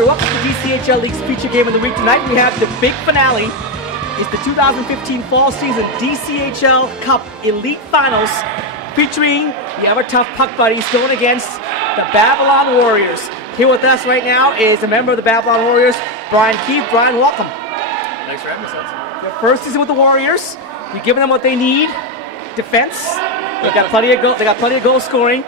right, welcome to DCHL League's feature game of the week. Tonight we have the big finale. It's the 2015 fall season DCHL Cup Elite Finals featuring the ever-tough Puck Buddies going against the Babylon Warriors. Here with us right now is a member of the Babylon Warriors, Brian Keefe. Brian, welcome. Thanks for having me, Seth. Their first season with the Warriors. You're giving them what they need. Defense. They got plenty of goal scoring.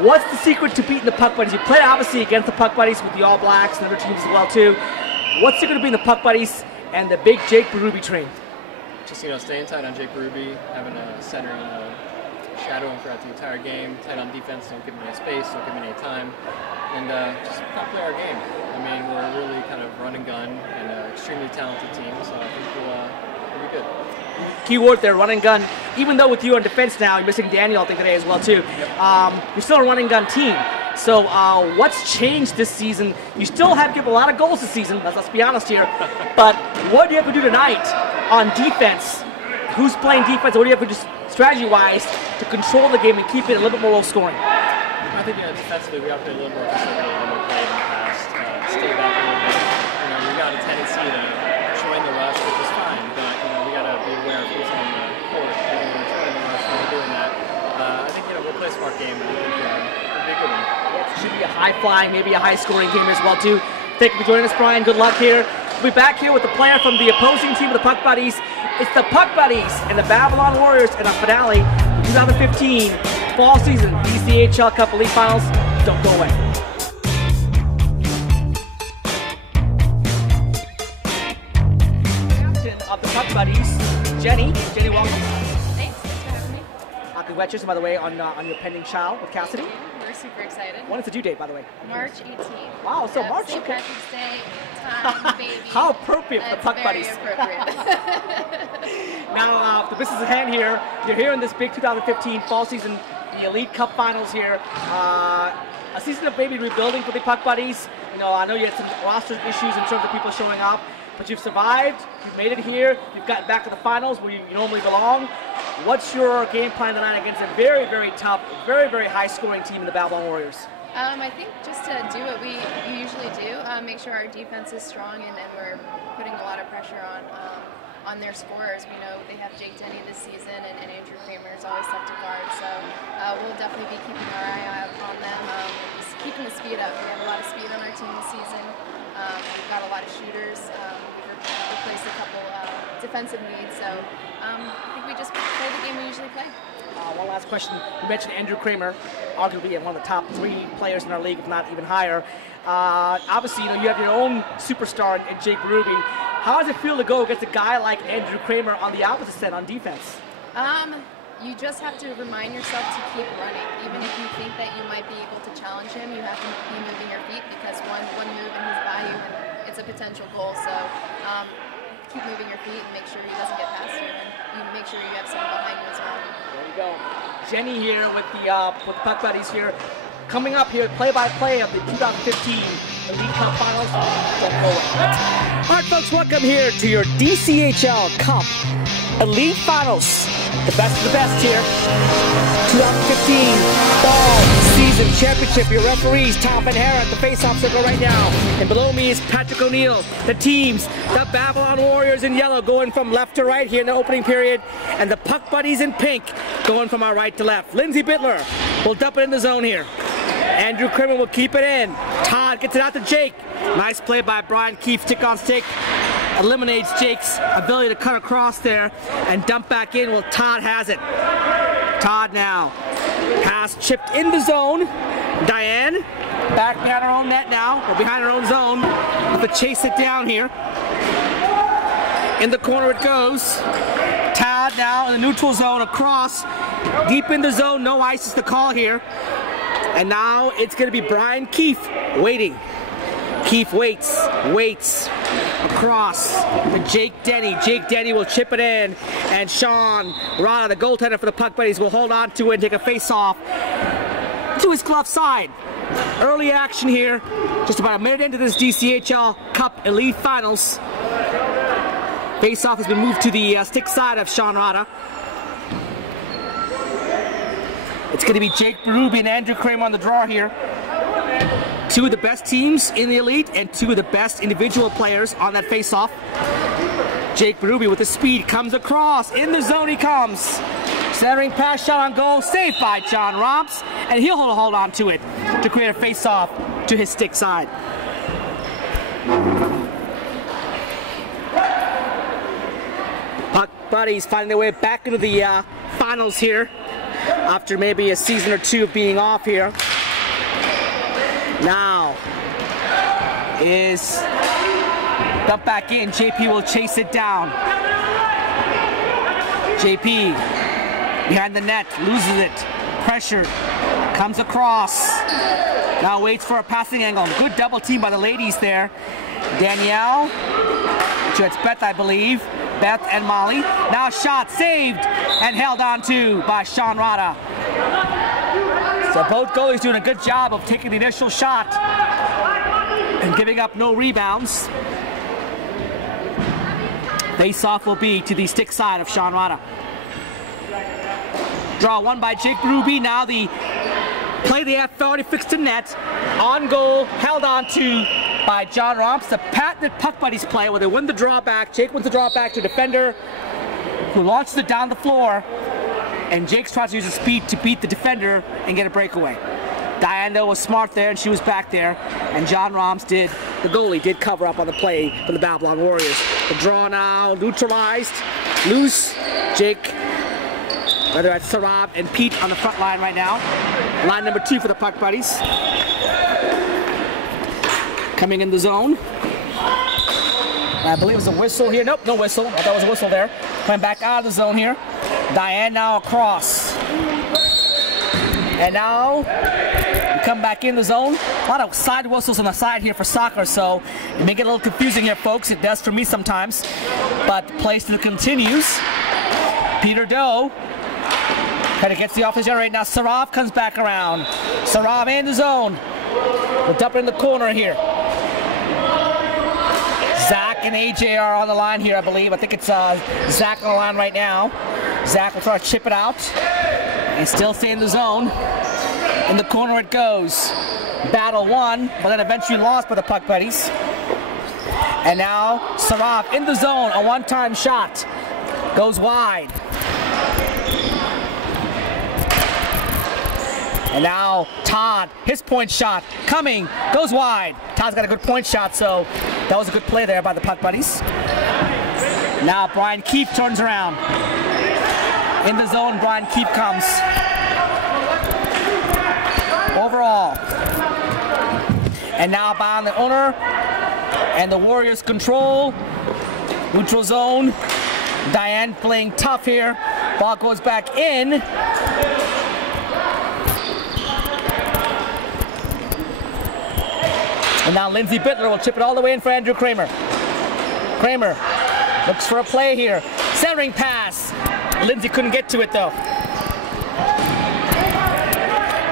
What's the secret to beating the Puck Buddies? You played obviously against the Puck Buddies with the All Blacks and other teams as well too. What's the secret to beating the Puck Buddies and the big Jake Berube train? Just, staying tight on Jake Berube, having a center and shadowing throughout the entire game. Tight on defense, don't give him any space, don't give him any time, and just not play our game. I mean, we're really kind of run and gun and an extremely talented team, so I think we'll be good. Keyword there, run and gun. Even though with you on defense now, you're missing Daniel, I think, today as well too. Yep. You're still a run and gun team. So what's changed this season? You still have given a lot of goals this season, let's be honest here. But what do you have to do tonight on defense? Who's playing defense? What do you have to do strategy-wise to control the game and keep it a little bit more low scoring? I think defensively we have to be a little more conservative than we played in the past. Stay back a little bit. We got a tendency to join the rush, which is fine, but we got to be aware of who's on the court when we're joining the rush when we're doing that. I think we'll play a smart game and I think it'll be a good one. It should be a high-flying, maybe a high-scoring game as well too. Thank you for joining us, Brian. Good luck here. We'll be back here with the player from the opposing team of the Puck Buddies. It's the Puck Buddies and the Babylon Warriors in a finale 2015 fall season DCHL Cup Elite Finals. Don't go away. Captain of the Puck Buddies, Jenny. Jenny, welcome. Thanks for having me. Congratulations, by the way, on your pending child with Cassidy. We're super excited. When is the due date, by the way? March 18th. Wow, so yep, March. St. Patrick's Day, time, baby. How appropriate for the Puck Buddies. Appropriate. Now, the business at hand here, you're here in this big 2015 fall season, the Elite Cup Finals here. A season of maybe rebuilding for the Puck Buddies. I know you had some roster issues in terms of people showing up, but you've survived, you've made it here, you've gotten back to the finals where you normally belong. What's your game plan tonight against a very, very tough, very, very high-scoring team in the Babylon Warriors? I think just to do what we usually do, make sure our defense is strong and we're putting a lot of pressure on their scorers. We know they have Jake Denny this season and Andrew Kramer is always tough to guard, so we'll definitely be keeping our eye out on them, just keeping the speed up. We have a lot of speed on our team this season. We've got a lot of shooters. We've replaced a couple defensive needs, so I think we just play the game we usually play. One last question. You mentioned Andrew Kramer, arguably one of the top 3 players in our league, if not even higher. Obviously, you have your own superstar in Jake Berube. How does it feel to go against a guy like Andrew Kramer on the opposite set on defense? You just have to remind yourself to keep running. Even if you think that you might be able to challenge him, you have to be moving your feet because one move and he's by you and it's a potential goal. So keep moving your feet and make sure he doesn't get past you, and you make sure you have someone behind you as well. There you go. Jenny here with the Puck Buddies here. Coming up here, play-by-play of the 2015 Elite Cup Finals. Don't go away. All right, folks, welcome here to your DCHL Cup Elite Finals. The best of the best here. 2015 Fall Season Championship. Your referees, Tom and Hara at the face-off circle right now. And below me is Patrick O'Neill. The teams, the Babylon Warriors in yellow going from left to right here in the opening period. And the Puck Buddies in pink going from our right to left. Lindsey Bittler will dump it in the zone here. Andrew Kramer will keep it in. Todd gets it out to Jake. Nice play by Brian Keefe. Stick on stick. Eliminates Jake's ability to cut across there and dump back in. Well, Todd has it. Todd now. Pass chipped in the zone. Diane back behind her own net now. Or behind her own zone. Have to chase it down here. In the corner it goes. Todd now in the neutral zone across. Deep in the zone. No ice is the call here. And now it's going to be Brian Keefe waiting. Keefe waits across to Jake Denny. Jake Denny will chip it in, and Sean Rada, the goaltender for the Puck Buddies, will hold on to it and take a face-off to his glove side. Early action here, just about a minute into this DCHL Cup Elite Finals. Face-off has been moved to the stick side of Sean Rada. It's going to be Jake Berube and Andrew Kramer on the draw here. two of the best teams in the elite and two of the best individual players on that face-off. Jake Berube with the speed comes across. In the zone he comes. Centering pass, shot on goal, saved by John Romps, and he'll hold on to it to create a face-off to his stick side. Puck Buddies finding their way back into the finals here after maybe a season or two of being off here. Now is dumped back in. JP will chase it down. JP behind the net, loses it. Pressure, comes across. Now waits for a passing angle. Good double team by the ladies there. Danielle, it's Beth, I believe. Beth and Molly. Now shot saved and held on to by Sean Rada. So both goalies doing a good job of taking the initial shot and giving up no rebounds. Face-off will be to the stick side of Sean Rada. Draw one by Jake Berube. Now the play they have already fixed to net. On goal, held on to by John Romps. The patented Puck Buddies play where they win the draw back. Jake wins the draw back to a defender who launches it down the floor. And Jake tries to use his speed to beat the defender and get a breakaway. Diane, though, was smart there, and she was back there. And John Romps the goalie, did cover up on the play for the Babylon Warriors. The draw now, neutralized, loose. Jake, whether it's Sarab and Pete on the front line right now. Line number 2 for the Puck Buddies. Coming in the zone. I believe it was a whistle here. Nope, no whistle. I thought it was a whistle there. Coming back out of the zone here. Diane now across. And now we come back in the zone. A lot of side whistles on the side here for soccer, so it may get a little confusing here, folks. It does for me sometimes. But the play still continues. Peter Doe kind of gets the offense generated. Now Sarov comes back around. Sarov in the zone. We'll dump it in the corner here. Zach and AJ are on the line here, I believe. I think it's Zach on the line right now. Zach will try to chip it out. And still stay in the zone. In the corner it goes. Battle won, but then eventually lost by the Puck Buddies. And now Sarov in the zone. A one-time shot. Goes wide. And now Todd, his point shot coming, goes wide. Todd's got a good point shot, so that was a good play there by the Puck Buddies. Now Brian Keefe turns around. In the zone, Brian Keefe comes. Overall. And now by the owner, and the Warriors control. Neutral zone. Diane playing tough here. Ball goes back in. And now Lindsay Bittler will chip it all the way in for Andrew Kramer. Kramer looks for a play here. Centering pass. Lindsay couldn't get to it though.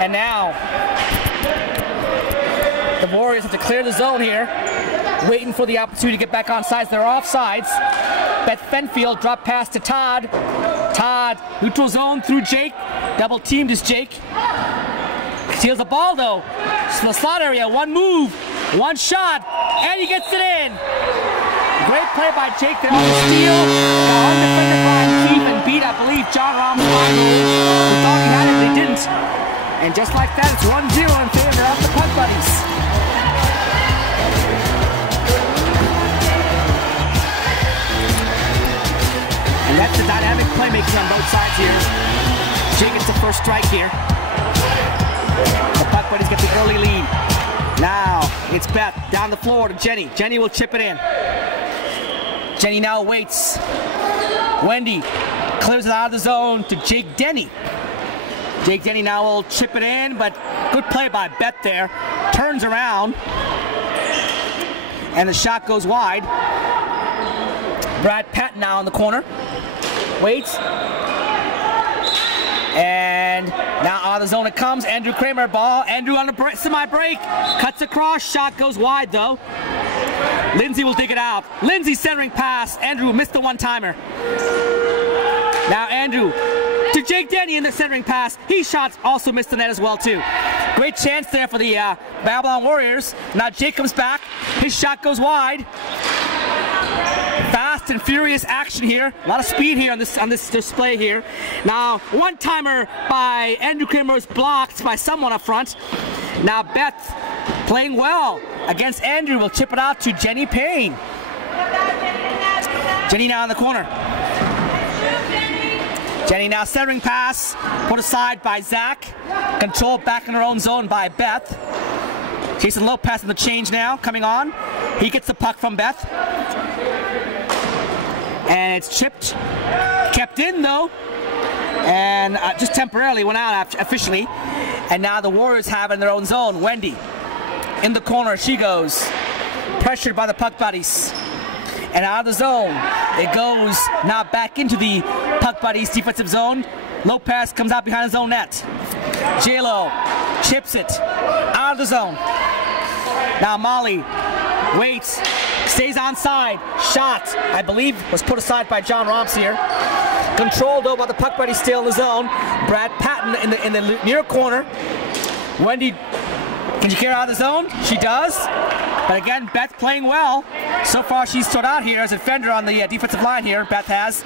And now the Warriors have to clear the zone here. Waiting for the opportunity to get back on sides. They're offsides. Beth Fenfield drop pass to Todd. Todd, neutral zone through Jake. Double teamed is Jake. Steals the ball though. To the slot area, one move. One shot, and he gets it in. Great play by Jake there on the steal. Now undefended Brian Keefe and beat, I believe, John Romps. We thought he had it, but he didn't. And just like that, it's 1-0 in favor of the Puck Buddies. And that's the dynamic playmaking on both sides here. Jake gets the first strike here. The Puck Buddies get the early lead. Now, it's Beth down the floor to Jenny. Jenny will chip it in. Jenny now waits. Wendy clears it out of the zone to Jake Denny. Jake Denny now will chip it in, but good play by Beth there. Turns around. And the shot goes wide. Brad Patton now in the corner. Waits. And now out of the zone it comes. Andrew Kramer ball. Andrew on the semi-break. Cuts across. Shot goes wide though. Lindsay will dig it out. Lindsay centering pass. Andrew missed the one-timer. Now Andrew to Jake Denny in the centering pass. He shots also missed the net as well too. Great chance there for the Babylon Warriors. Now Jake comes back. His shot goes wide. Fast and furious action here. A lot of speed here on this display here. Now, one-timer by Andrew Kramer is blocked by someone up front. Now Beth playing well against Andrew will chip it out to Jenny Payne. Jenny now in the corner. Jenny now centering pass, put aside by Zach. Controlled back in her own zone by Beth. Jason Lopez in the change now, coming on. He gets the puck from Beth. And it's chipped, kept in though. And just temporarily went out officially. And now the Warriors have it in their own zone. Wendy in the corner, she goes. Pressured by the puck buddies. And out of the zone, it goes now back into the puck buddies defensive zone. Lopez comes out behind his own net. J-Lo chips it out of the zone. Now Molly waits, stays onside. Shot, I believe, was put aside by John Romps here. Controlled though by the puck buddy still in the zone. Brad Patton in the near corner. Wendy, can she carry out of the zone? She does. But again, Beth playing well. So far she's stood out here as a defender on the defensive line here, Beth has.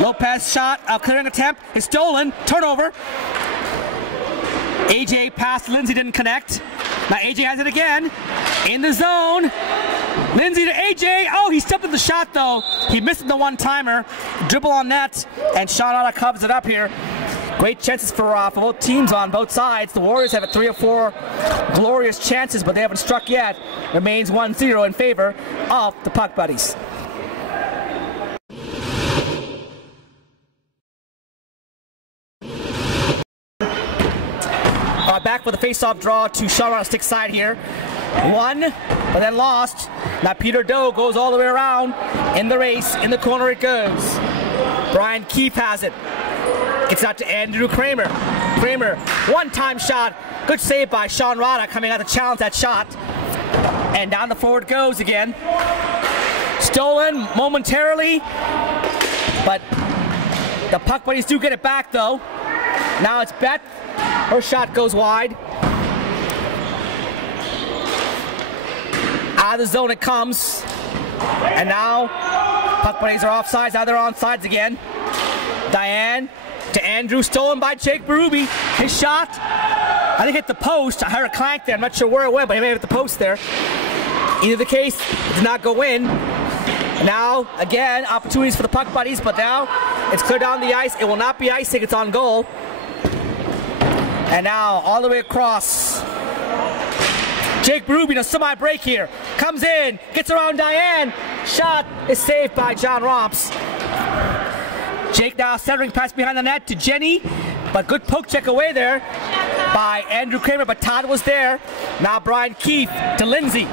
Lopez shot, clearing attempt, is stolen, turnover. AJ passed, Lindsay didn't connect. Now AJ has it again, in the zone. Lindsay to AJ, oh, he stepped in the shot though. He missed the one-timer, dribble on net, and Shawnada covers it up here. Great chances for both teams on both sides. The Warriors have 3 or 4 glorious chances, but they haven't struck yet. Remains 1-0 in favor of the puck buddies. Back with a face-off draw to Shawnada stick side here. Won, but then lost. Now Peter Doe goes all the way around in the race. In the corner it goes. Brian Keefe has it. Gets out to Andrew Kramer. Kramer, one-time shot. Good save by Sean Rada coming out to challenge that shot. And down the forward goes again. Stolen momentarily, but the puck buddies do get it back though. Now it's Beth. Her shot goes wide. Out of the zone it comes. And now puck buddies are offsides. Now they're onsides again. Diane to Andrew, stolen by Jake Berube. His shot, I think hit the post. I heard a clank there. I'm not sure where it went, but he may have hit the post there. Either the case, it did not go in. Now, again, opportunities for the puck buddies, but now it's clear down the ice. It will not be icing, it's on goal. And now, all the way across. Jake Berube, a semi-break here. Comes in, gets around Diane. Shot is saved by John Romps. Jake now centering pass behind the net to Jenny, but good poke check away there by Andrew Kramer, but Todd was there. Now Brian Keefe to Lindsay.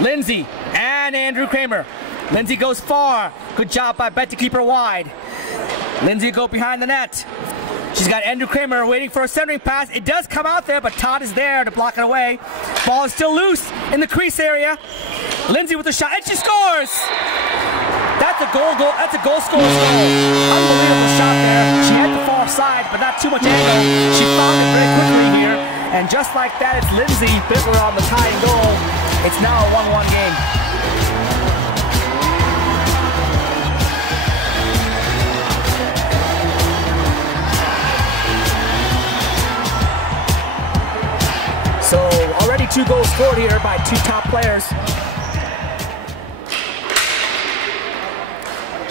Lindsay and Andrew Kramer. Lindsay goes far. Good job by Beth to keep her wide. Lindsay go behind the net. She's got Andrew Kramer waiting for a centering pass. It does come out there, but Todd is there to block it away. Ball is still loose in the crease area. Lindsay with the shot, and she scores! That's a goal. That's a goal scorer's goal. Unbelievable shot there. She had the far side, but not too much angle. She found it very quickly here. And just like that, it's Lindsay Bittler on the tying goal. It's now a 1-1 game. So already 2 goals scored here by 2 top players.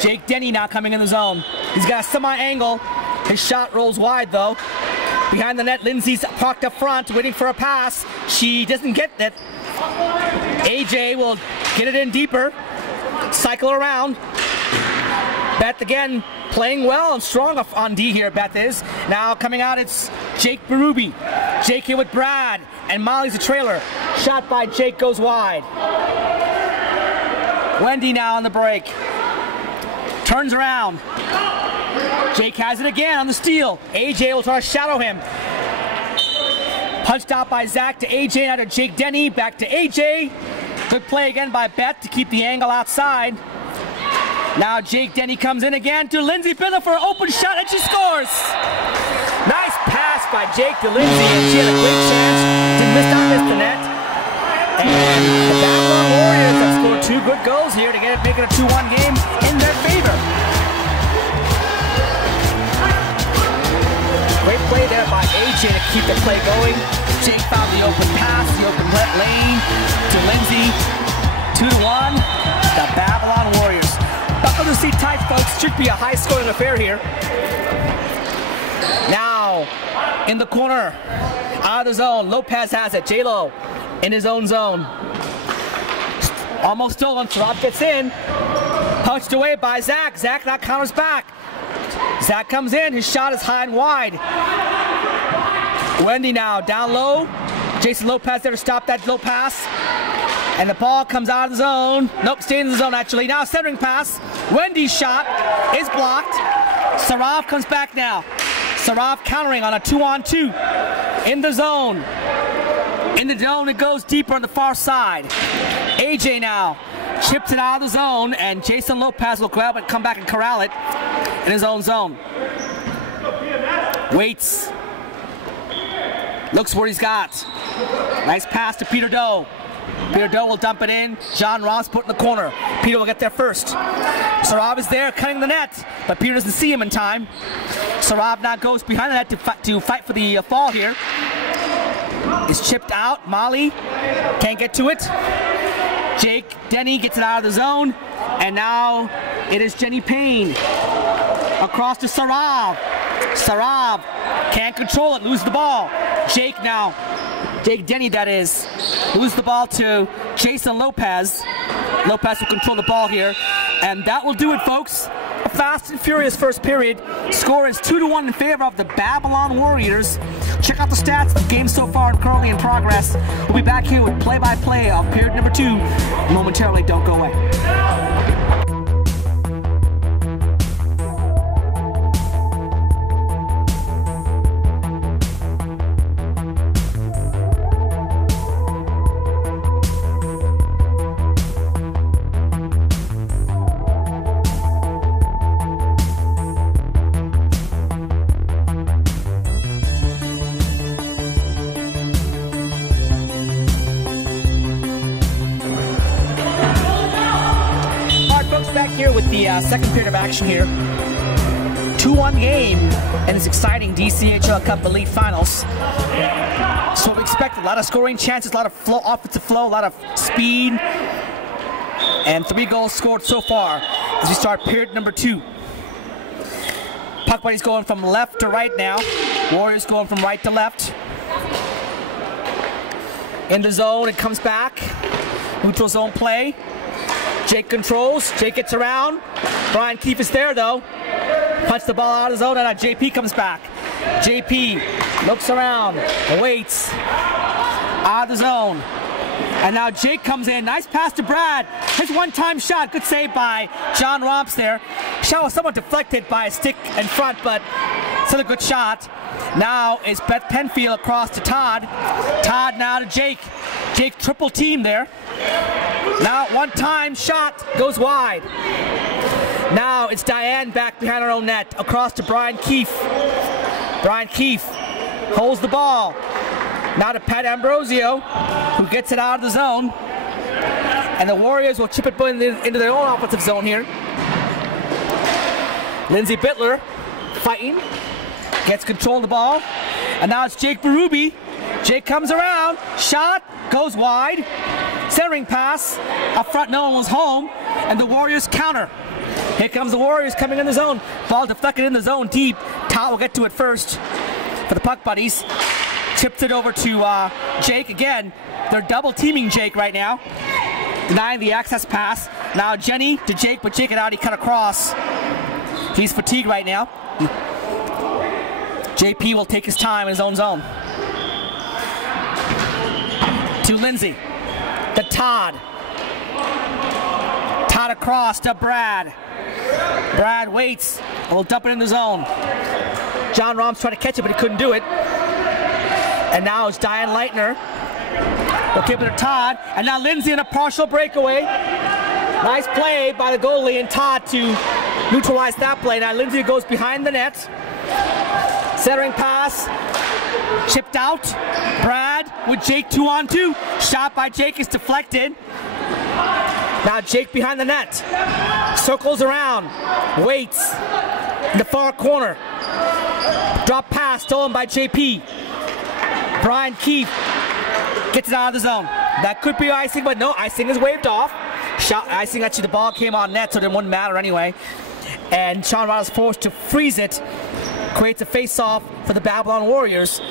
Jake Denny now coming in the zone. He's got a semi-angle. His shot rolls wide though. Behind the net, Lindsay's parked up front, waiting for a pass. She doesn't get it. AJ will get it in deeper. Cycle around. Beth again playing well and strong on D here, Beth is. Now coming out, it's Jake Berube. Jake here with Brad, and Molly's a trailer. Shot by Jake goes wide. Wendy now on the break. Turns around. Jake has it again on the steal. AJ will try to shadow him. Punched out by Zach to AJ, now to Jake Denny, back to AJ. Good play again by Beth to keep the angle outside. Now Jake Denny comes in again to Lindsay Bittler for an open shot, and she scores! Nice pass by Jake to Lindsay, and she had a great chance to not miss the net. And the Babylon Warriors have scored 2 good goals here to make it a 2-1 game in their favor. Great play there by AJ to keep the play going. Jake found the open pass, the open lane to Lindsay. 2-1, the Babylon Warriors. Buckle the seat tight, folks. Should be a high-scoring affair here. Now, in the corner, out of the zone, Lopez has it. J-Lo in his own zone. Almost stolen. Sarab gets in. Punched away by Zach. Zach now counters back. Zach comes in. His shot is high and wide. Wendy now down low. Jason Lopez there to stop that low pass. And the ball comes out of the zone. Nope, staying in the zone actually. Now centering pass. Wendy's shot is blocked. Sarab comes back now. Sarab countering on a 2-on-2. In the zone. In the zone, it goes deeper on the far side. AJ now chips it out of the zone, and Jason Lopez will grab it, come back and corral it in his own zone. Waits. Looks where he's got. Nice pass to Peter Doe. Peter Doe will dump it in. John Ross put in the corner. Peter will get there first. Sarab is there cutting the net, but Peter doesn't see him in time. Sarab now goes behind the net to fight for the fall here. Is chipped out. Molly can't get to it. Jake Denny gets it out of the zone, and now it is Jenny Payne across to Sarab. Sarab can't control it, loses the ball. Jake now, Jake Denny that is, loses the ball to Jason Lopez. Lopez will control the ball here, and that will do it, folks. A fast and furious first period. Score is 2-1 in favor of the Babylon Warriors. Check out the stats of the game so far and currently in progress. We'll be back here with play-by-play of period number 2 momentarily. Don't go away. Here with the second period of action here. 2-1 game in this exciting DCHL Cup Elite Finals. So we expect a lot of scoring chances, a lot of offensive flow, a lot of speed, and 3 goals scored so far as we start period number 2. Puck buddies going from left to right now. Warriors going from right to left. In the zone, it comes back. Neutral zone play. Jake controls. Jake gets around. Brian Keefe is there though. Punch the ball out of the zone, and now JP comes back. JP looks around, waits, out of the zone. And now Jake comes in. Nice pass to Brad. His one-time shot. Good save by John Romps there. Shot was somewhat deflected by a stick in front, but still a good shot. Now is Beth Penfield across to Todd. Todd now to Jake. Jake triple team there. Now one-time shot goes wide. Now it's Diane back behind her own net. Across to Brian Keefe. Brian Keefe holds the ball. Now to Pat Ambrosio, who gets it out of the zone. And the Warriors will chip it into their own offensive zone here. Lindsay Bittler fighting. Gets control of the ball. And now it's Jake Berube. Jake comes around. Shot. Goes wide. Centering pass. Up front, no one was home. And the Warriors counter. Here comes the Warriors coming in the zone. Ball deflected in the zone deep. Todd will get to it first for the puck buddies. Tipped it over to Jake again. They're double teaming Jake right now. Denying the access pass. Now Jenny to Jake, but Jake and out, he cut across. He's fatigued right now. JP will take his time in his own zone. To Lindsay. To Todd. Todd across to Brad. Brad waits and will dump it in the zone. John Romps tried to catch it, but he couldn't do it. And now it's Diane Leitner. We'll keep it to Todd. And now Lindsay in a partial breakaway. Nice play by the goalie and Todd to neutralize that play. Now Lindsay goes behind the net. Centering pass. Chipped out. Brad with Jake 2-on-2. Shot by Jake is deflected. Now Jake behind the net. Circles around. Waits. In the far corner. Drop pass stolen by JP. Brian Keefe gets it out of the zone. That could be icing, but no, icing is waved off. Shot icing, actually the ball came on net, so it wouldn't matter anyway. And Sean Rada's forced to freeze it. Creates a face-off for the Babylon Warriors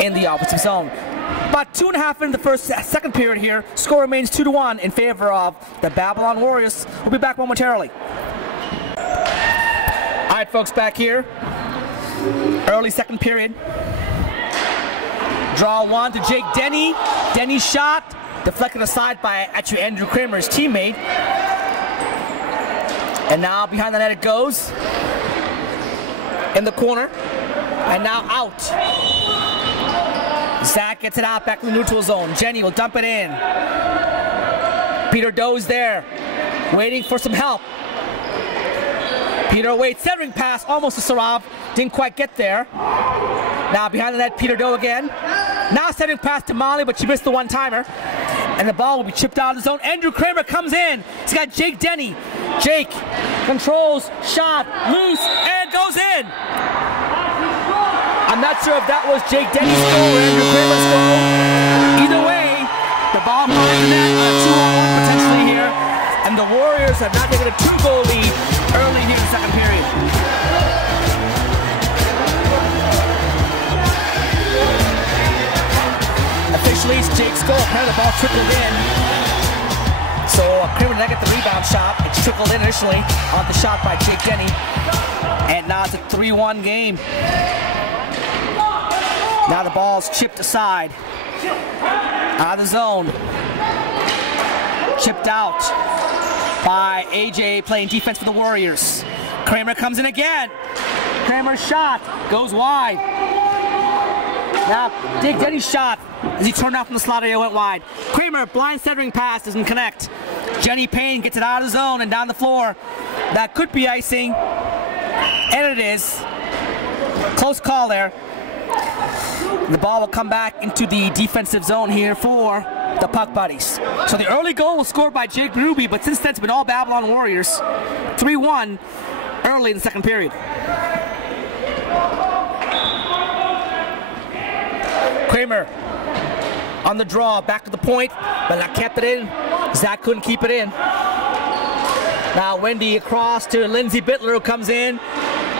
in the offensive zone. About 2.5 into the second period here. Score remains 2-1 in favor of the Babylon Warriors. We'll be back momentarily. All right, folks, back here. Early second period. Draw one to Jake Denny. Denny's shot deflected aside by actually Andrew Kramer's teammate. And now behind the net it goes. In the corner. And now out. Zach gets it out back to the neutral zone. Jenny will dump it in. Peter Doe's there. Waiting for some help. Peter waits. Centering pass almost to Sarab. Didn't quite get there. Now behind the net, Peter Doe again. Now centering pass to Molly, but she missed the one-timer. And the ball will be chipped out of the zone. Andrew Kramer comes in. He's got Jake Denny. Jake controls, shot, loose, and goes in. I'm not sure if that was Jake Denny's goal or Andrew Kramer's goal. Either way, the ball finds the net on a 2-on-1 potentially here. And the Warriors have not taken a 2-goal lead early here in the second period. Officially, it's Jake's goal. Apparently the ball trickled in. So Kramer did not get the rebound shot. It's trickled in initially on the shot by Jake Denny. And now it's a 3-1 game. Now the ball's chipped aside. Out of the zone. Chipped out by AJ playing defense for the Warriors. Kramer comes in again. Kramer's shot goes wide. Now Jake Denny's shot as he turned off from the slot area went wide. Kramer blind centering pass doesn't connect. Jenny Payne gets it out of the zone and down the floor. That could be icing. And it is. Close call there. The ball will come back into the defensive zone here for the Puck Buddies. So the early goal was scored by Jake Ruby, but since then it's been all Babylon Warriors. 3-1 early in the second period. Kramer on the draw, back to the point, but that kept it in. Zach couldn't keep it in. Now Wendy across to Lindsay Bittler, who comes in.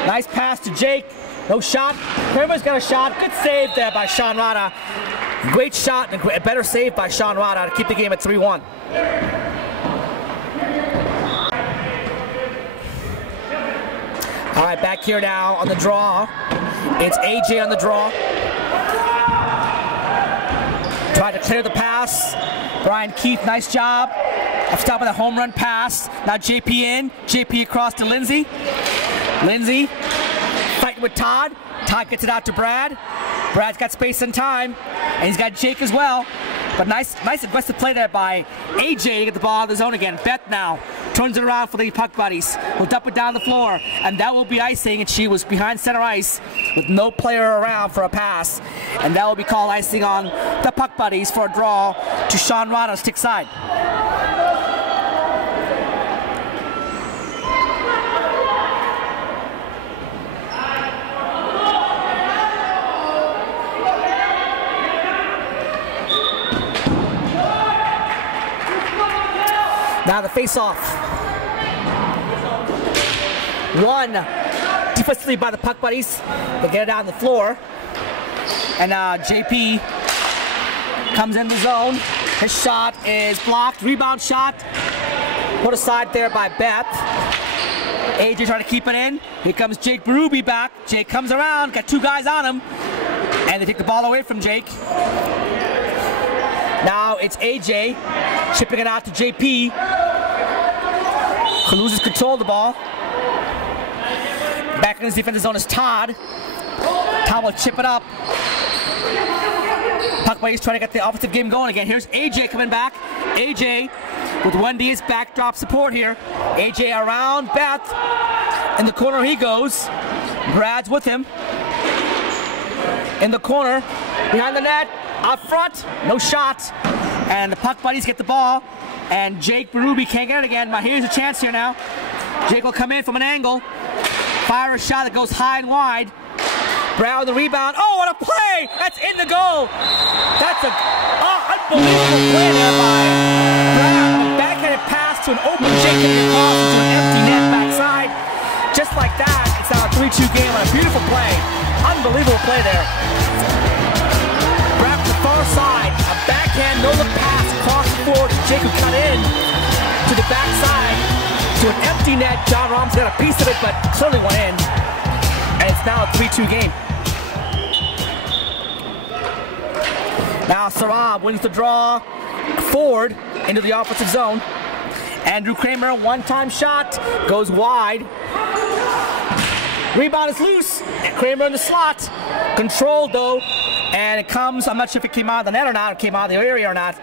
Nice pass to Jake. No shot. Kramer's got a shot. Good save there by Sean Rada. Great shot and a better save by Sean Rada to keep the game at 3-1. All right, back here now on the draw. It's AJ on the draw. Tried to clear the pass. Brian Keefe, nice job. Up top of the home run pass. Now JP in. JP across to Lindsay. Lindsay fighting with Todd. Todd gets it out to Brad. Brad's got space and time. And he's got Jake as well. But nice aggressive play there by AJ to get the ball out of the zone again. Beth now turns it around for the Puck Buddies. Will dump it down the floor. And that will be icing. And she was behind center ice with no player around for a pass. And that will be called icing on the Puck Buddies for a draw to Sean Rada's stick side. Now the face-off. One defensively by the Puck Buddies. They get it out on the floor. And JP comes in the zone. His shot is blocked. Rebound shot. Put aside there by Beth. AJ trying to keep it in. Here comes Jake Berube back. Jake comes around. Got two guys on him. And they take the ball away from Jake. Now it's AJ chipping it out to JP, who loses control of the ball. Back in his defensive zone is Todd. Todd will chip it up. Puck Buddies trying to get the offensive game going again. Here's AJ coming back. AJ with Wendy's backdrop support here. AJ around Beth. In the corner he goes. Brad's with him. in the corner, behind the net, up front, no shot. And the puck buddies get the ball, and Jake Berube can't get it again. But here's a chance here now. Jake will come in from an angle, fire a shot that goes high and wide. Brown the rebound. Oh, what a play! That's in the goal. That's a unbelievable play there by Brown. A backhanded pass to an open Jake getting across into an empty net backside. Just like that, it's now a 3-2 game on a beautiful play. Unbelievable play there. Brown to the far side. A backhand no-look pass across the board. Jake who cut in to the backside to an empty net. John Rahm's got a piece of it, but clearly went in. And it's now a 3-2 game. Now Sarab wins the draw forward into the offensive zone. Andrew Kramer, one-time shot, goes wide. Rebound is loose. Kramer in the slot. Controlled though. And it comes, I'm not sure if it came out of the net or not, or came out of the area or not.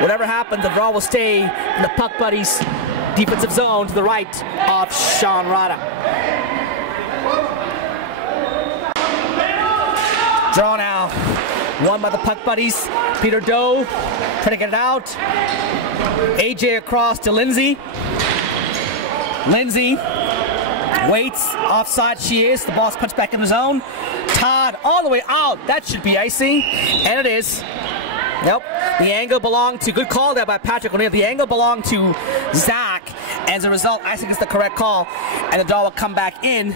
Whatever happened, the draw will stay in the puck buddies' defensive zone to the right of Sean Rada. Draw now. Won by the puck buddies. Peter Doe trying to get it out. AJ across to Lindsay. Lindsay waits. Offside she is. The ball's punched back in the zone. Todd all the way out. That should be icing. And it is. Nope. The angle belonged to, good call there by Patrick O'Neill. The angle belonged to Zach. As a result, icing is the correct call. And the draw will come back in.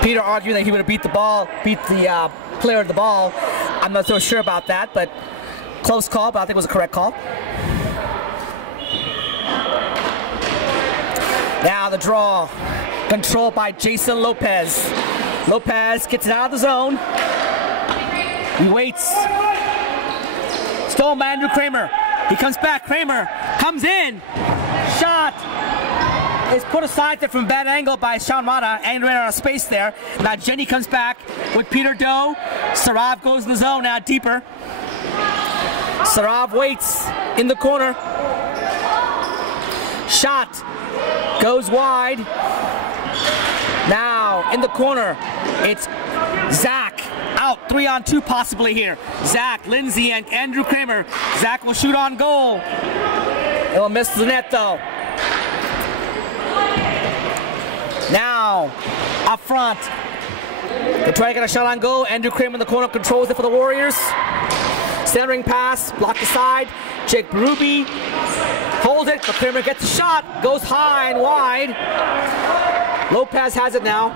Peter arguing that he would have beat the player of the ball. I'm not so sure about that, but close call, but I think it was a correct call. Now the draw, controlled by Jason Lopez. Lopez gets it out of the zone. He waits. Stolen by Andrew Kramer. He comes back, Kramer comes in. Shot. Is put aside there from bad angle by Sean Rada. Andrew ran out of space there. Now Jenny comes back with Peter Doe. Sarab goes in the zone now deeper. Sarab waits in the corner. Shot goes wide. Now in the corner, it's Zach out 3-on-2 possibly here. Zach, Lindsay, and Andrew Kramer. Zach will shoot on goal. It will miss the net though. Now, up front, they try to get a shot on goal. Andrew Kramer in the corner controls it for the Warriors. Centering pass, blocked aside. Jake Berube holds it, but Kramer gets the shot. Goes high and wide. Lopez has it now.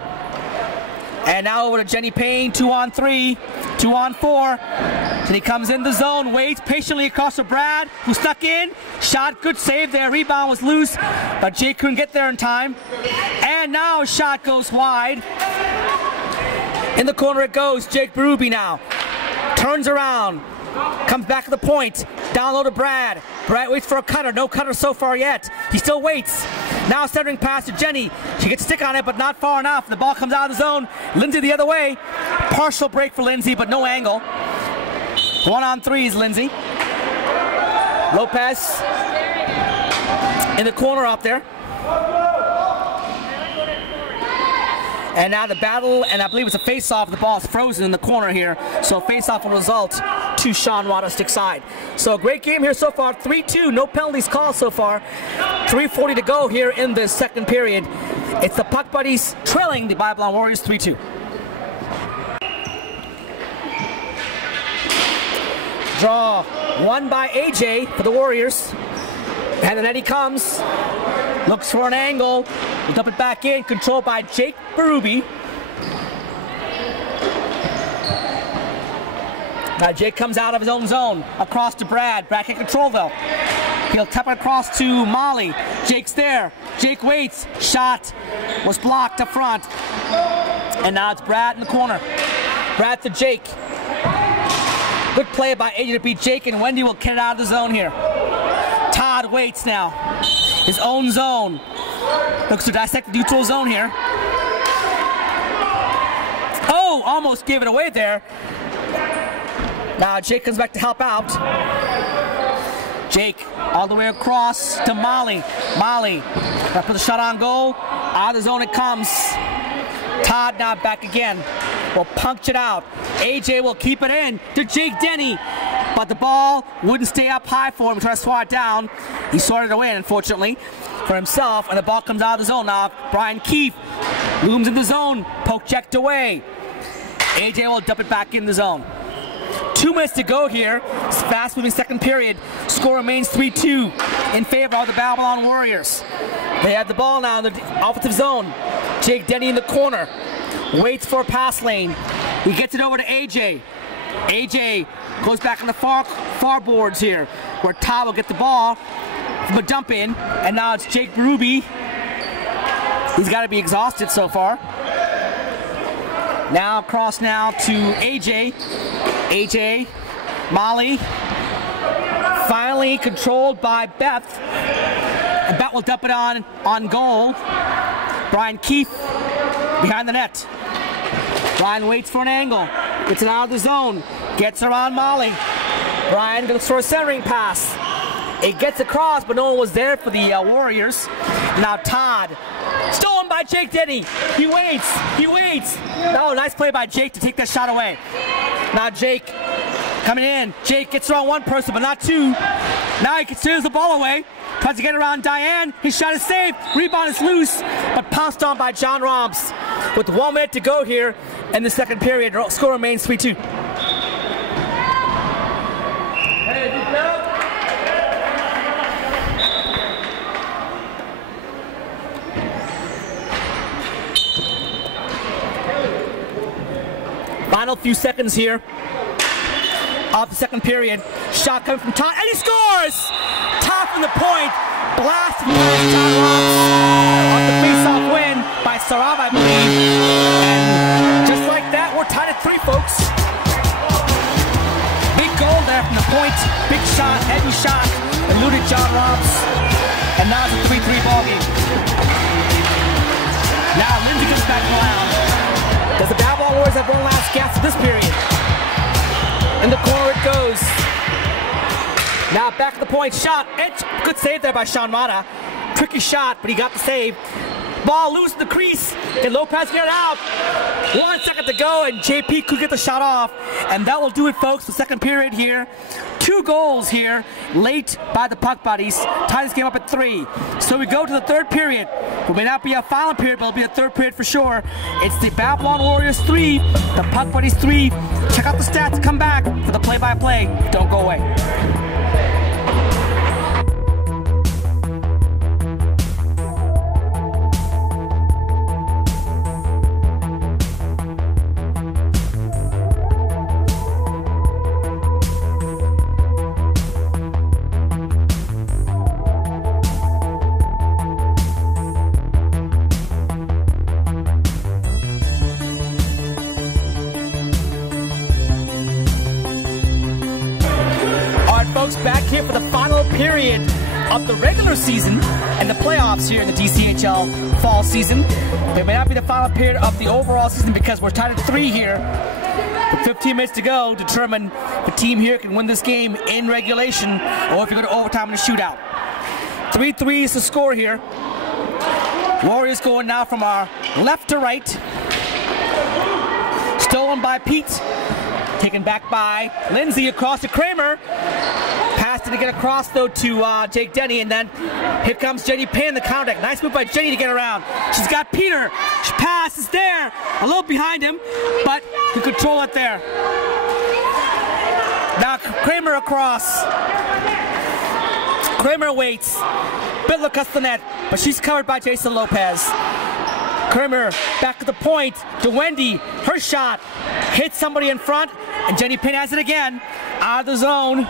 And now over to Jenny Payne, 2-on-3, 2-on-4. And he comes in the zone, waits patiently across to Brad, who stuck in. Shot, good save there. Rebound was loose, but Jake couldn't get there in time. And now a shot goes wide. In the corner it goes. Jake Berube now. Turns around. Comes back to the point. Down low to Brad. Brad waits for a cutter. No cutter so far yet. He still waits. Now centering pass to Jenny. She gets a stick on it, but not far enough. The ball comes out of the zone. Lindsay the other way. Partial break for Lindsay, but no angle. 1-on-3 is Lindsay. Lopez in the corner up there. And now the battle, and I believe it's a face-off. The ball is frozen in the corner here. So face-off will result to Sean Rada's stick side. So a great game here so far. 3-2, no penalties called so far. 3:40 to go here in the second period. It's the Puck Buddies trailing the Babylon Warriors 3-2. Draw won by AJ for the Warriors. And then he comes. Looks for an angle. We'll dump it back in. Controlled by Jake Berube. Now Jake comes out of his own zone. Across to Brad. Brad can control though. He'll tap it across to Molly. Jake's there. Jake waits. Shot was blocked up front. And now it's Brad in the corner. Brad to Jake. Good play by AJ to beat Jake, and Wendy will get it out of the zone here. Todd waits now. His own zone. Looks to dissect the neutral zone here. Oh, almost gave it away there. Now Jake comes back to help out. Jake all the way across to Molly. Molly, put the shot on goal. Out of the zone it comes. Todd now back again. Will punch it out. AJ will keep it in to Jake Denny. But the ball wouldn't stay up high for him. Trying to swat it down. He sorted it away, unfortunately, for himself. And the ball comes out of the zone now. Brian Keefe looms in the zone. Poke checked away. AJ will dump it back in the zone. 2 minutes to go here. It's fast moving second period. Score remains 3-2 in favor of the Babylon Warriors. They have the ball now in the offensive zone. Jake Denny in the corner. Waits for a pass lane. He gets it over to AJ. AJ goes back on the far boards here, where Todd will get the ball from a dump in. And now it's Jake Ruby. He's got to be exhausted so far. Now across now to AJ. AJ, Molly, finally controlled by Beth. And Beth will dump it on goal. Brian Keefe behind the net. Brian waits for an angle. Gets it out of the zone. Gets around Molly. Brian goes for a centering pass. It gets across, but no one was there for the Warriors. Now Todd. Stolen by Jake Denny. He waits. He waits. Oh, nice play by Jake to take that shot away. Now Jake coming in. Jake gets around one person, but not two. Now he considers the ball away. Tries to get around Diane. His shot is saved. Rebound is loose, but pounced on by John Roms. With 1 minute to go here in the second period, score remains 3-2. Final few seconds here of the second period. Shot coming from Todd, and he scores! Todd from the point, blasted by John Ross off the face-off win by Sarav, I believe. And just like that, we're tied at 3, folks. Big goal there from the point, big shot, heavy shot, eluded John Ross, and now it's a 3-3 ball game. Now Lindsay comes back around. Does the Babylon Warriors have one last gasp of this period? In the corner it goes. Now back to the point, shot. Good save there by Sean Mata. Tricky shot, but he got the save. Ball loose in the crease. Can Lopez get it out? 1 second to go, and JP could get the shot off. And that will do it, folks. The second period here. 2 goals here, late by the Puck Buddies. Tie this game up at 3. So we go to the third period. It may not be a final period, but it'll be a third period for sure. It's the Babylon Warriors 3, the Puck Buddies 3. Check out the stats. Come back for the play-by-play. Don't go away. Back here for the final period of the regular season and the playoffs here in the DCHL fall season. It may not be the final period of the overall season because we're tied at 3 here. With 15 minutes to go, determine the team here can win this game in regulation or if you go to overtime in a shootout. 3-3 is the score here. Warriors going now from our left to right. Stolen by Pete. Taken back by Lindsay across to Kramer. Passed it to get across, though, to Jake Denny, and then here comes Jenny Payne, the counter. Nice move by Jenny to get around. She's got Peter. She passes there, a little behind him, but can control it there. Now Kramer across. Kramer waits. Bitler cuts the net, but she's covered by Jason Lopez. Kramer back to the point to Wendy. Her shot hits somebody in front, and Jenny Payne has it again. Out of the zone.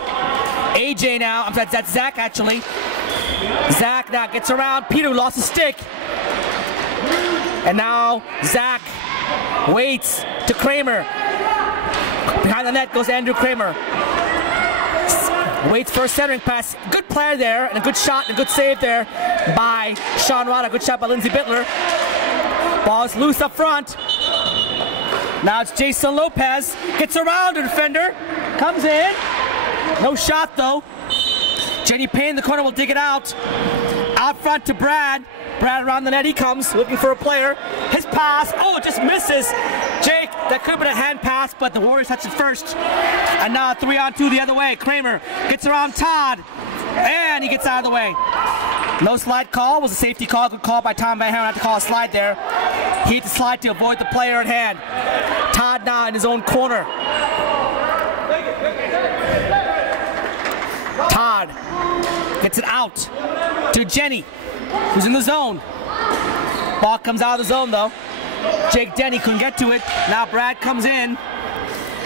AJ now, I'm sorry, that's Zach actually. Zach now gets around Peter, who lost his stick. And now Zach waits to Kramer. Behind the net goes Andrew Kramer. Waits for a centering pass. Good player there, and a good shot and a good save there by Sean Rada. Good shot by Lindsay Bitler. Ball is loose up front. Now it's Jason Lopez. Gets around the defender. Comes in. No shot though. Jenny Payne in the corner will dig it out. Out front to Brad. Brad around the net, he comes, looking for a player. His pass, oh, it just misses. Jake, that could have been a hand pass, but the Warriors touched it first. And now 3-on-2 the other way. Kramer gets around Todd, and he gets out of the way. No slide call, was a safety call. Good call by Tom Van Haren not to call a slide there. He had to slide to avoid the player at hand. Todd now in his own corner. Todd gets it out to Jenny, who's in the zone. Ball comes out of the zone though. Jake Denny couldn't get to it. Now Brad comes in.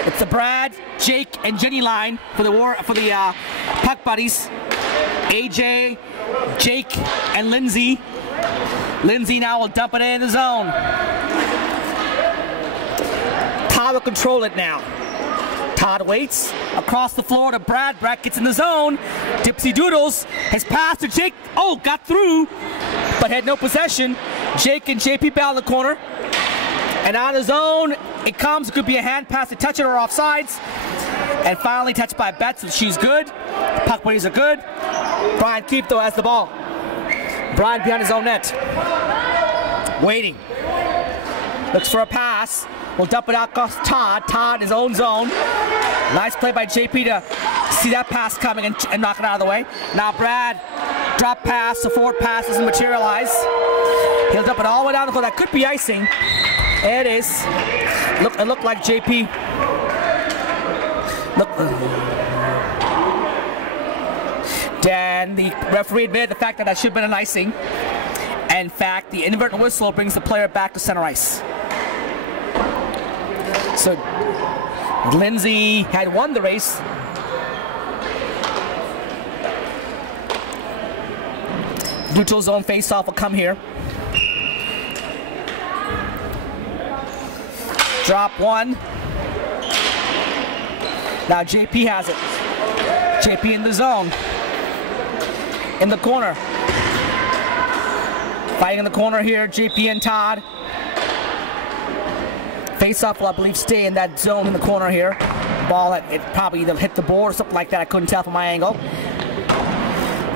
It's the Brad, Jake, and Jenny line for the puck buddies. AJ, Jake, and Lindsay. Lindsay now will dump it in the zone. Todd will control it now. Todd waits across the floor to Brad. Brad gets in the zone. Dipsy Doodles has passed to Jake. Oh, got through, but had no possession. Jake and JP battle in the corner. And out of the zone, it comes. It could be a hand pass to touch it or offsides. And finally touched by Betts, so she's good. Puck buddies are good. Brian Keefe, though, has the ball. Brian behind his own net. Waiting. Looks for a pass. We'll dump it out across Todd. Todd, his own zone. Nice play by JP to see that pass coming and knock it out of the way. Now Brad, drop pass, the forward pass doesn't materialize. He'll dump it all the way down the court. That could be icing. It is. It looked like JP. And the referee admitted the fact that should have been an icing. In fact, the inadvertent whistle brings the player back to center ice. So Lindsay had won the race. Neutral zone face-off will come here. Drop one. Now JP has it. JP in the zone. In the corner. Fighting in the corner here, JP and Todd. Face-off will, I believe, stay in that zone in the corner here. Ball, it probably either hit the board or something like that. I couldn't tell from my angle.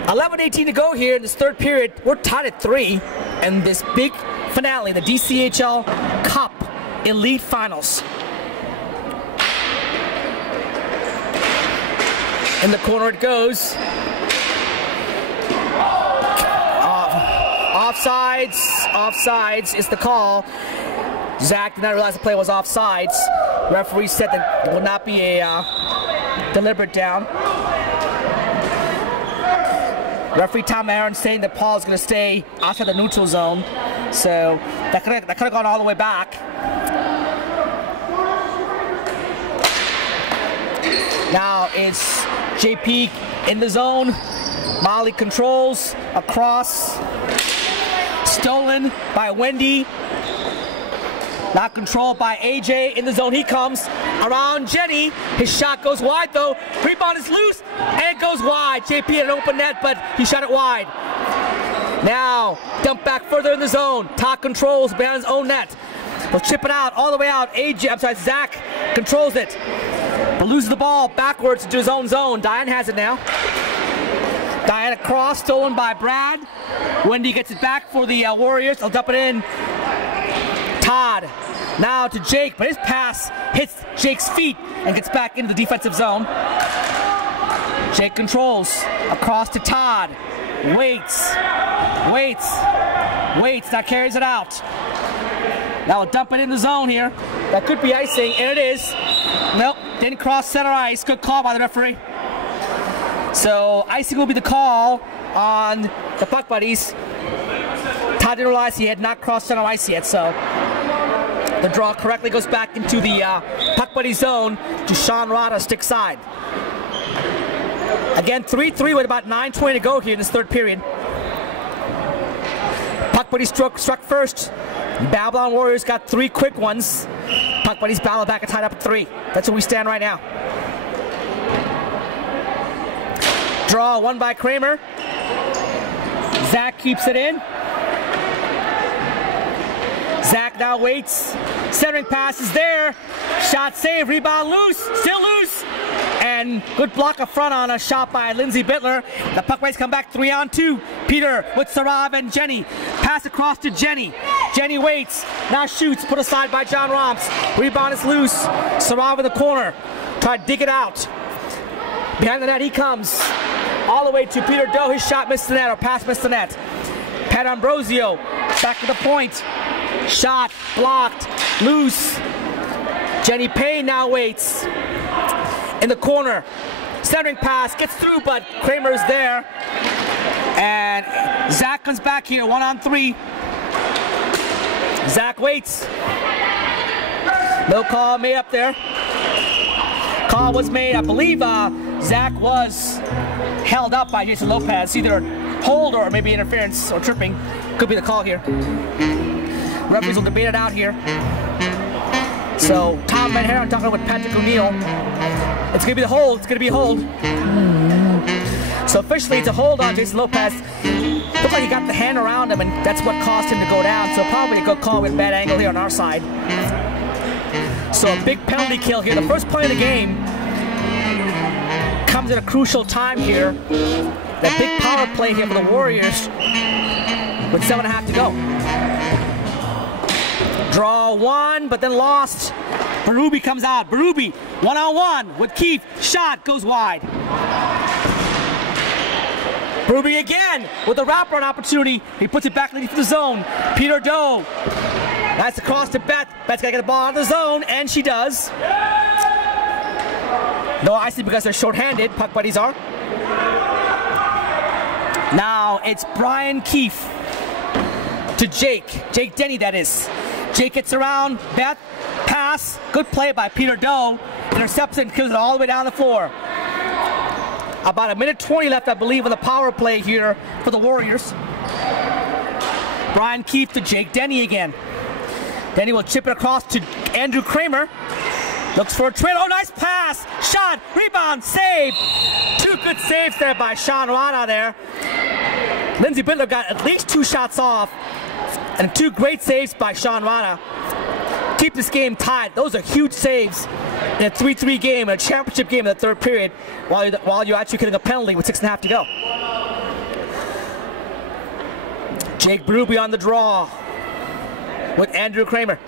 11:18 to go here in this third period. We're tied at 3 in this big finale, the DCHL Cup Elite Finals. In the corner it goes. Offsides is the call. Zach did not realize the play was offsides. Referee said that it will not be a deliberate down. Referee Tom Aaron saying that Paul is going to stay outside the neutral zone. So that could have gone all the way back. Now it's JP in the zone. Molly controls across. Stolen by Wendy. Not controlled by AJ. In the zone he comes. Around Jenny. His shot goes wide though. Rebound is loose and it goes wide. JP had an open net, but he shot it wide. Now dump back further in the zone. Todd controls behind his own net. We'll chip it out all the way out. Zach controls it, but loses the ball backwards to his own zone. Diane has it now. Diane across, stolen by Brad. Wendy gets it back for the Warriors. They'll dump it in. Todd now to Jake, but his pass hits Jake's feet and gets back into the defensive zone. Jake controls across to Todd. Waits. Now carries it out. Now we'll dump it in the zone here. That could be icing, and it is. Nope, didn't cross center ice. Good call by the referee. So icing will be the call on the puck buddies. Todd didn't realize he had not crossed center ice yet, so the draw correctly goes back into the puck buddy zone to Sean Rada, stick side. Again, 3-3 with about 9:20 to go here in this third period. Puck buddy struck first. Babylon Warriors got 3 quick ones. Puck buddies battle back and tied up at 3. That's where we stand right now. Draw won by Kramer. Zach keeps it in. Zach now waits. Centering pass is there. Shot saved. Rebound loose. Still loose. And And good block up front on a shot by Lindsey Bittler. The puck race come back 3-on-2. Peter with Sarav and Jenny. Pass across to Jenny. Jenny waits. Now shoots. Put aside by John Romps. Rebound is loose. Sarav in the corner. Try to dig it out. Behind the net he comes. All the way to Peter Doe. His shot missed the net, or pass missed the net. Pat Ambrosio back to the point. Shot blocked. Loose. Jenny Payne now waits. In the corner. Centering pass. Gets through, but Kramer's there. And Zach comes back here. 1-on-3. Zach waits. No call made up there. Call was made. I believe Zach was held up by Jason Lopez. Either hold or maybe interference or tripping. Could be the call here. Referees will debate it out here. So Tom Van Haren talking with Patrick O'Neill. It's going to be the hold. It's going to be a hold. So officially it's a hold on Jason Lopez. Looked like he got the hand around him, and that's what caused him to go down. So probably a good call with a bad angle here on our side. So a big penalty kill here. The first play of the game comes at a crucial time here. That big power play here for the Warriors with 7.5 to go. Draw one, but then lost. Berube comes out. Berube, 1-on-1 with Keefe. Shot goes wide. Berube again with a wraparound opportunity. He puts it back into the zone. Peter Doe. That's across to Beth. Beth's got to get the ball out of the zone, and she does. No icing because they're shorthanded. Puck buddies are. Now it's Brian Keefe to Jake. Jake Denny, that is. Jake gets around. Beth, pass. Good play by Peter Doe. Intercepts it and kills it all the way down the floor. About 1:20 left, I believe, on the power play here for the Warriors. Brian Keefe to Jake Denny again. Denny will chip it across to Andrew Kramer. Looks for a trail. Oh, nice pass. Shot. Rebound. Save. Two good saves there by Sean Rana there. Lindsey Bittler got at least 2 shots off. And 2 great saves by Sean Rana. Keep this game tied. Those are huge saves in a 3-3 game, a championship game in the third period, while you're actually getting a penalty with 6.5 to go. Jake Berube on the draw with Andrew Kramer.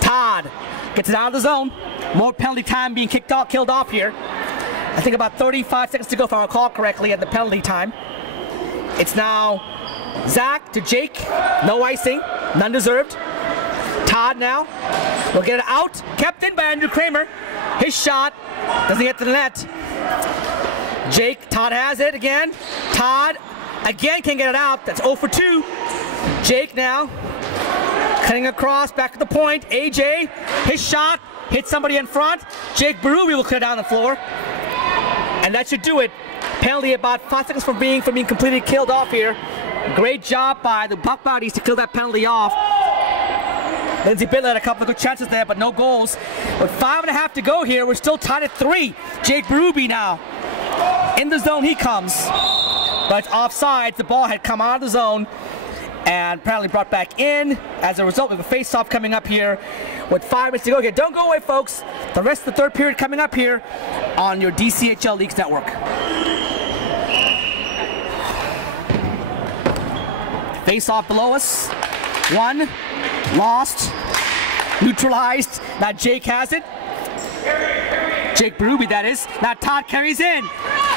Todd gets it out of the zone. More penalty time being killed off here. I think about 35 seconds to go if I recall correctly at the penalty time. It's now Zach to Jake. No icing. None deserved. Todd now will get it out. Kept in by Andrew Kramer. His shot doesn't get to the net. Jake, Todd has it again. Todd again can't get it out. That's 0 for 2. Jake now cutting across, back to the point. AJ, his shot, hit somebody in front. Jake Berube will clear down the floor. And that should do it. Penalty about 5 seconds from being completely killed off here. Great job by the Buck Bodies to kill that penalty off. Lindsey Bittler had a couple of good chances there, but no goals. With 5.5 to go here, we're still tied at 3. Jake Berube now. In the zone he comes. But it's offside. The ball had come out of the zone and apparently brought back in. As a result, we have a face-off coming up here with 5 minutes to go here. Don't go away, folks. The rest of the third period coming up here on your DCHL Leagues Network. Face-off below us. 1. Lost. Neutralized. Now Jake has it. Jake Berube, that is. Now Todd carries in.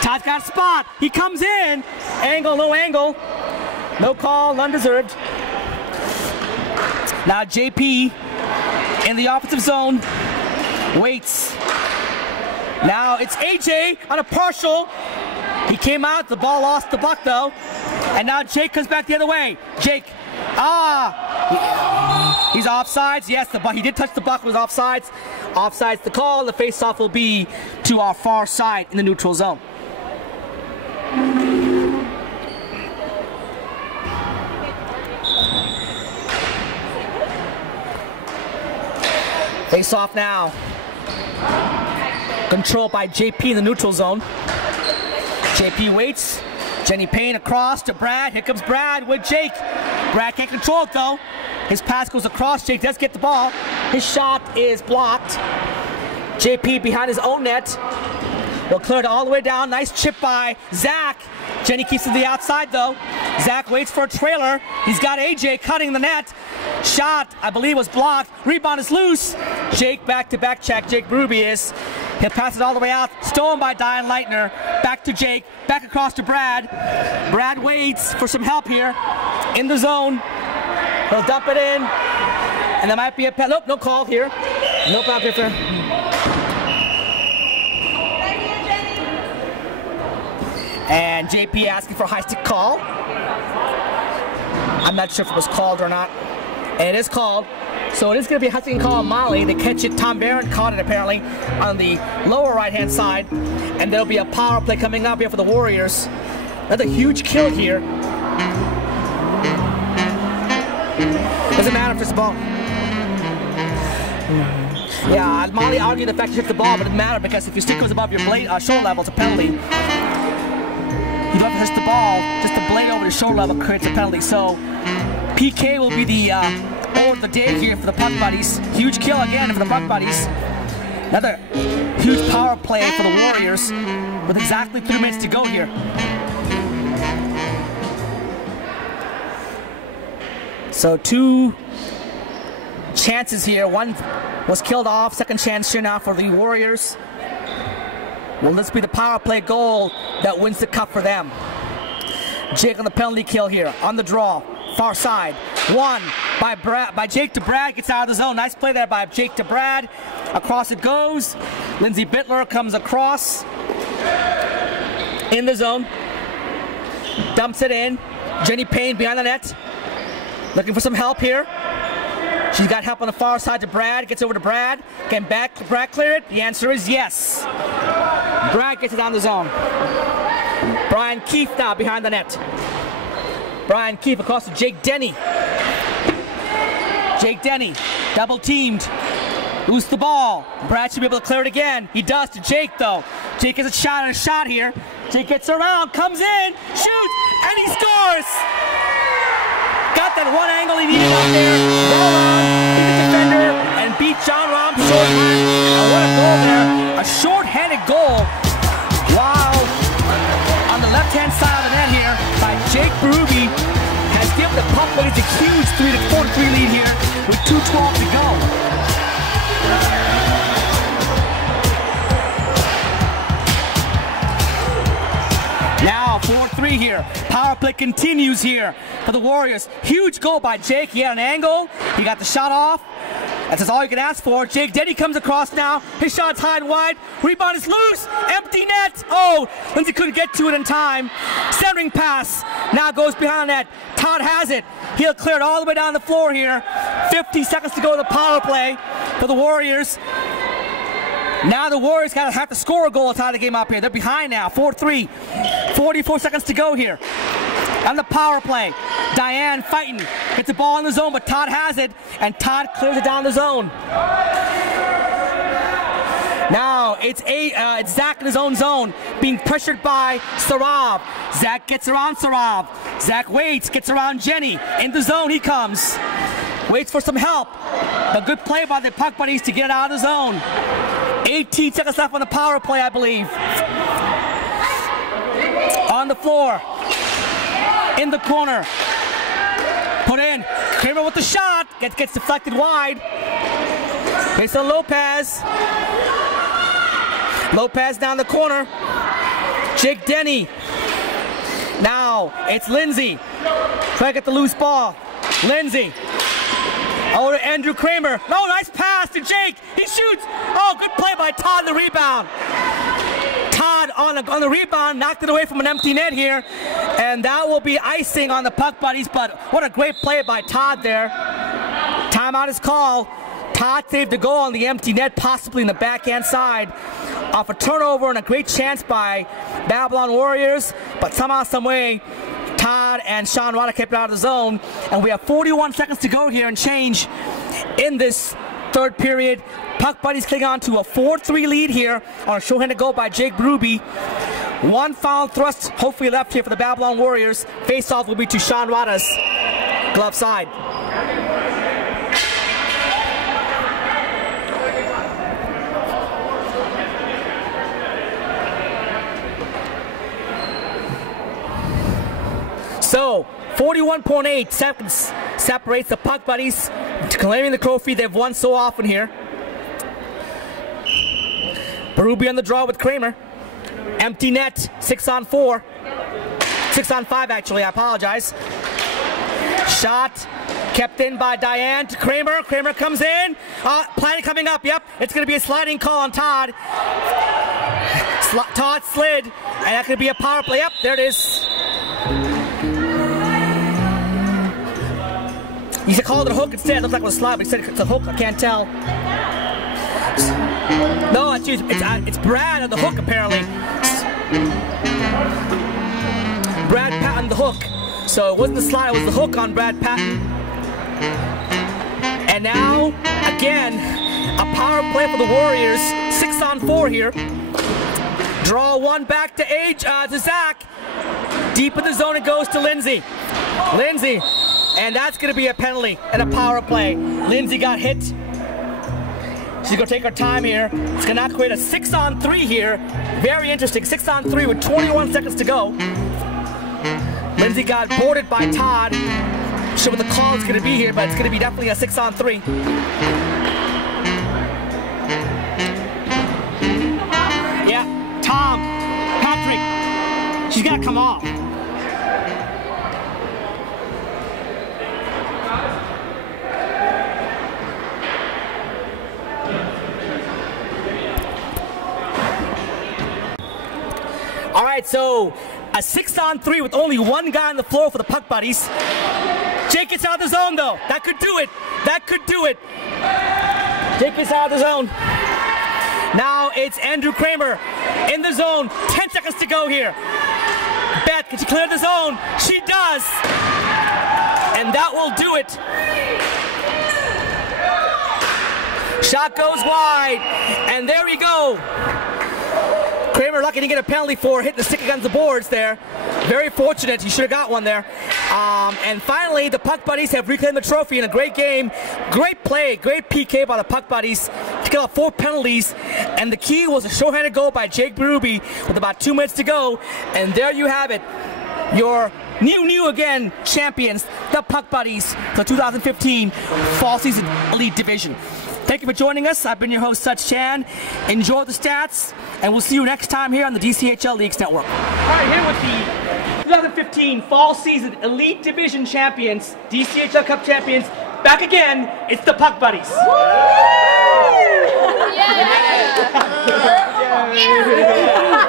Todd's got a spot. He comes in. Angle, no angle. No call, none deserved. Now JP in the offensive zone. Waits. Now it's AJ on a partial. He came out. The ball lost the buck, though. And now Jake comes back the other way. Jake. He's offsides. Yes, he did touch the buck. Was offsides. Offsides the call. The face-off will be to our far side in the neutral zone. Face-off now. Controlled by JP in the neutral zone. JP waits. Jenny Payne across to Brad. Here comes Brad with Jake. Brad can't control it though. His pass goes across. Jake does get the ball. His shot is blocked. JP behind his own net. Will clear it all the way down. Nice chip by Zach. Jenny keeps it to the outside though. Zach waits for a trailer. He's got AJ cutting the net. Shot, I believe, was blocked. Rebound is loose. Jake back-to-back check. Jake Ruby is. He'll pass it all the way out. Stolen by Diane Leitner. Back to Jake. Back across to Brad. Brad waits for some help here. In the zone. He'll dump it in. And there might be a penalty. Nope, no call here. No foul here. And JP asking for a high stick call. I'm not sure if it was called or not. And it is called. So it is going to be a high stick call on Molly. They catch it. Tom Barron caught it apparently on the lower right-hand side. And there'll be a power play coming up here for the Warriors. Another huge kill here. Doesn't matter if it's a ball. Yeah, Molly argued the fact she hit the ball, but it doesn't matter because if your stick goes above your blade, shoulder level, it's a penalty. You don't have to hit the ball, just the blade over your shoulder level creates a penalty. So PK will be the order of the day here for the Puck Buddies. Huge kill again for the Puck Buddies. Another huge power play for the Warriors with exactly 3 minutes to go here. So 2 chances here. One was killed off. Second chance here now for the Warriors. Will this be the power play goal that wins the cup for them? Jake on the penalty kill here. On the draw. Far side. One by Jake to Brad. Gets out of the zone. Nice play there by Jake to Brad. Across it goes. Lindsay Bittler comes across. In the zone. Dumps it in. Jenny Payne behind the net. Looking for some help here. She's got help on the far side to Brad. Gets over to Brad. Can Brad clear it? The answer is yes. Brad gets it down the zone. Brian Keefe now behind the net. Brian Keefe across to Jake Denny. Jake Denny, double teamed. Loose the ball. Brad should be able to clear it again. He does to Jake though. Jake gets a shot and a shot here. Jake gets around, comes in, shoots, and he scores! Got that one angle he needed out there. Roll on, beat the defender, and beat John Rahm shorthand. And what a goal there. A short-handed goal. Wow. On the left-hand side of the net here by Jake Berube has given the Puck Buddies a huge 4-3 lead here with 2:12 to go. Now 4-3 here. Power play continues here for the Warriors. Huge goal by Jake. He had an angle. He got the shot off. That's all you can ask for. Jake Denny comes across now. His shot's high and wide. Rebound is loose. Empty net. Oh, Lindsay couldn't get to it in time. Centering pass. Now goes behind net. Todd has it. He'll clear it all the way down the floor here. 50 seconds to go in the power play for the Warriors. Now the Warriors have to score a goal to tie the game up here. They're behind now, 4-3. 44 seconds to go here. On the power play, Diane fighting. Gets the ball in the zone, but Todd has it, and Todd clears it down the zone. Now it's Zach in his own zone, being pressured by Sarav. Zach gets around Sarav. Zach waits, gets around Jenny. In the zone he comes. Waits for some help. A good play by the Puck Buddies to get it out of the zone. 18 seconds left on the power play, I believe. On the floor. In the corner. Put in. Kramer with the shot. Gets deflected wide. Based on Lopez. Lopez down the corner. Jake Denny. Now it's Lindsay. Try to get the loose ball. Lindsay. Over to Andrew Kramer. No, nice pass to Jake. He shoots. Oh, good play by Todd on the rebound. Todd on the rebound knocked it away from an empty net here. And that will be icing on the Puck Buddies, but what a great play by Todd there. Timeout is called. Todd saved the goal on the empty net, possibly in the backhand side. Off a turnover and a great chance by Babylon Warriors, but somehow, some way, Todd and Sean Rada kept it out of the zone. And we have 41 seconds to go here and change in this third period. Puck Buddies cling on to a 4-3 lead here on a short-handed goal by Jake Berube. One foul thrust hopefully left here for the Babylon Warriors. Face-off will be to Sean Rada's glove side. So 41.8 seconds separates the Puck Buddies claiming the trophy they've won so often here. Berube on the draw with Kramer. Empty net, 6-on-4. 6-on-5 actually, I apologize. Shot kept in by Diane to Kramer. Kramer comes in. Planning coming up, yep. It's going to be a sliding call on Todd. Todd slid, and that could be a power play. Yep, there it is. He said call it a hook instead. It looks like it was a slide, but he said it's a hook. I can't tell. No, it's Brad on the hook apparently. Brad Patton the hook. So it wasn't the slide, it was the hook on Brad Patton. And now, again, a power play for the Warriors. 6-on-4 here. Draw one back to Zach. Deep in the zone it goes to Lindsay. Lindsay. And that's going to be a penalty and a power play. Lindsay got hit. She's going to take her time here. It's going to create a 6-on-3 here. Very interesting. 6-on-3 with 21 seconds to go. Lindsay got boarded by Todd. Not sure what the call is going to be here, but it's going to be definitely a 6-on-3. Yeah, Tom, Patrick, she's got to come off. All right, so a 6-on-3 with only one guy on the floor for the Puck Buddies. Jake gets out of the zone, though. That could do it. That could do it. Jake gets out of the zone. Now it's Andrew Kramer in the zone. 10 seconds to go here. Beth, can she clear the zone? She does. And that will do it. Shot goes wide. And there we go. Kramer lucky to get a penalty for hitting the stick against the boards there. Very fortunate. He should have got one there. And finally, the Puck Buddies have reclaimed the trophy in a great game. Great play, great PK by the Puck Buddies to get off 4 penalties. And the key was a shorthanded goal by Jake Berube with about 2 minutes to go. And there you have it. Your new again champions, the Puck Buddies, for the 2015 Fall Season Elite Division. Thank you for joining us. I've been your host, Such Chan. Enjoy the stats, and we'll see you next time here on the DCHL Leagues Network. All right, here with the 2015 Fall Season Elite Division champions, DCHL Cup champions, back again, it's the Puck Buddies.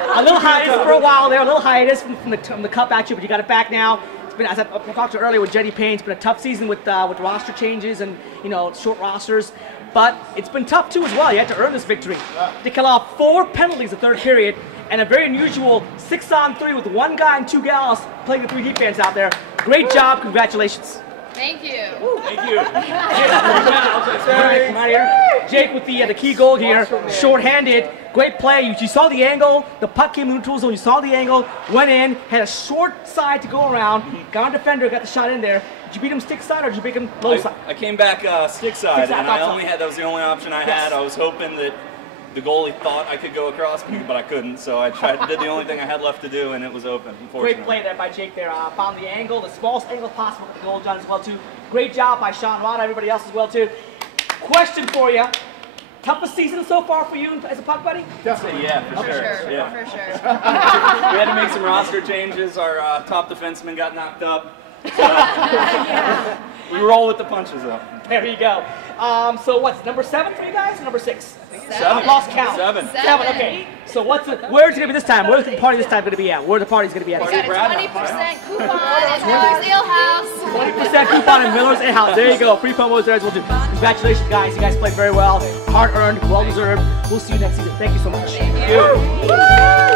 A little hiatus for a while there, a little hiatus from the Cup action, but you got it back now. It's been, as I talked to earlier with Jenny Payne, it's been a tough season with roster changes and short rosters. But it's been tough too as well. You had to earn this victory. To kill off 4 penalties the third period and a very unusual 6-on-3 with 1 guy and 2 gals playing the 3 defense out there. Great job. Congratulations. Thank you. Thank you. Come out here. Jake with the key goal here. Short-handed. Great play. You saw the angle. The puck came in the neutral zone. You saw the angle. Went in. Had a short side to go around. Got a defender. Got the shot in there. Did you beat him stick side or did you beat him low side? I came back stick side, and that was the only option I had. I was hoping that the goalie thought I could go across me, but I couldn't. So I did the only thing I had left to do, and it was open. Great play there by Jake there. Found the angle, the smallest angle possible with the goal done as well too. Great job by Sean Rod, everybody else as well too. Question for you. Toughest season so far for you as a Puck Buddy? Definitely, yeah, for sure. Yeah. For sure. We had to make some roster changes. Our top defenseman got knocked up. So, we roll with the punches though. There you go. So what's number 7 for you guys? Or number 6? 7. I've lost count. 7. 7. Okay. So where's it going to be this time? Where's the party this time going to be at? Where the party's going to be at? We got a 20% coupon at Miller's Ale House. 20% coupon in Miller's Ale House. There you go. Free promos there as well too. Congratulations, guys. You guys played very well. Hard earned, well deserved. We'll see you next season. Thank you so much. Thank you.